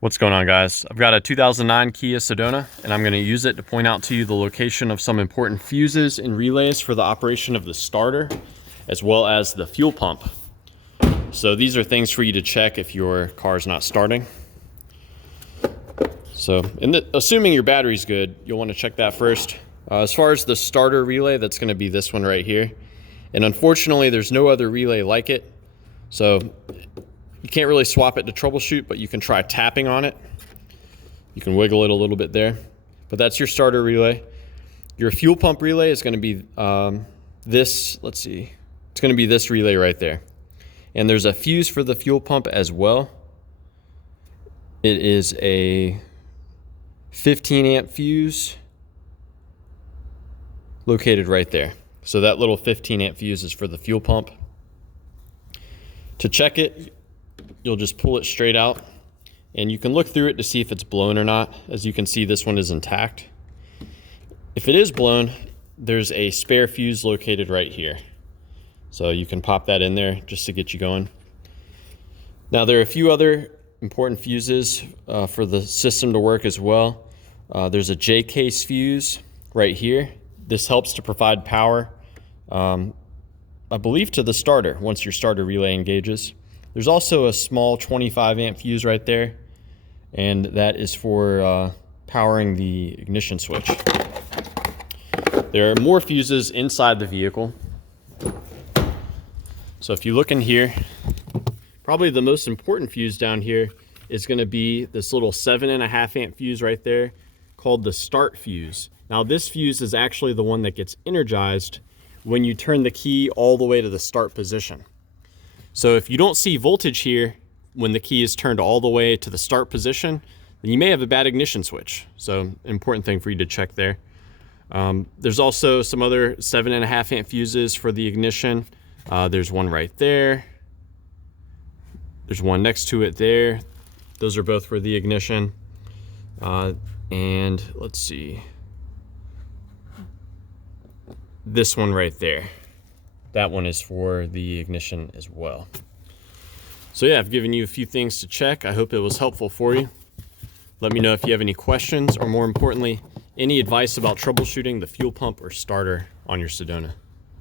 What's going on, guys? I've got a 2009 Kia Sedona, and I'm going to use it to point out to you the location of some important fuses and relays for the operation of the starter, as well as the fuel pump. So these are things for you to check if your car's not starting. So, assuming your battery's good, you'll want to check that first. As far as the starter relay, that's going to be this one right here. And unfortunately, there's no other relay like it. So you can't really swap it to troubleshoot, but you can try tapping on it. You can wiggle it a little bit there. But that's your starter relay. Your fuel pump relay is going to be this, let's see. It's going to be this relay right there. And there's a fuse for the fuel pump as well. It is a 15 amp fuse located right there. So that little 15 amp fuse is for the fuel pump. To check it, you'll just pull it straight out, and you can look through it to see if it's blown or not. As you can see, this one is intact. If it is blown, there's a spare fuse located right here. So you can pop that in there just to get you going. Now, there are a few other important fuses for the system to work as well. There's a J-case fuse right here. This helps to provide power, I believe, to the starter once your starter relay engages. There's also a small 25 amp fuse right there, and that is for powering the ignition switch. There are more fuses inside the vehicle. So if you look in here, probably the most important fuse down here is going to be this little 7.5 amp fuse right there called the start fuse. Now this fuse is actually the one that gets energized when you turn the key all the way to the start position. So if you don't see voltage here when the key is turned all the way to the start position, then you may have a bad ignition switch. So important thing for you to check there. There's also some other 7.5 amp fuses for the ignition. There's one right there. There's one next to it there. Those are both for the ignition. And let's see. This one right there. That one is for the ignition as well. So yeah, I've given you a few things to check. I hope it was helpful for you. Let me know if you have any questions, or more importantly, any advice about troubleshooting the fuel pump or starter on your Sedona.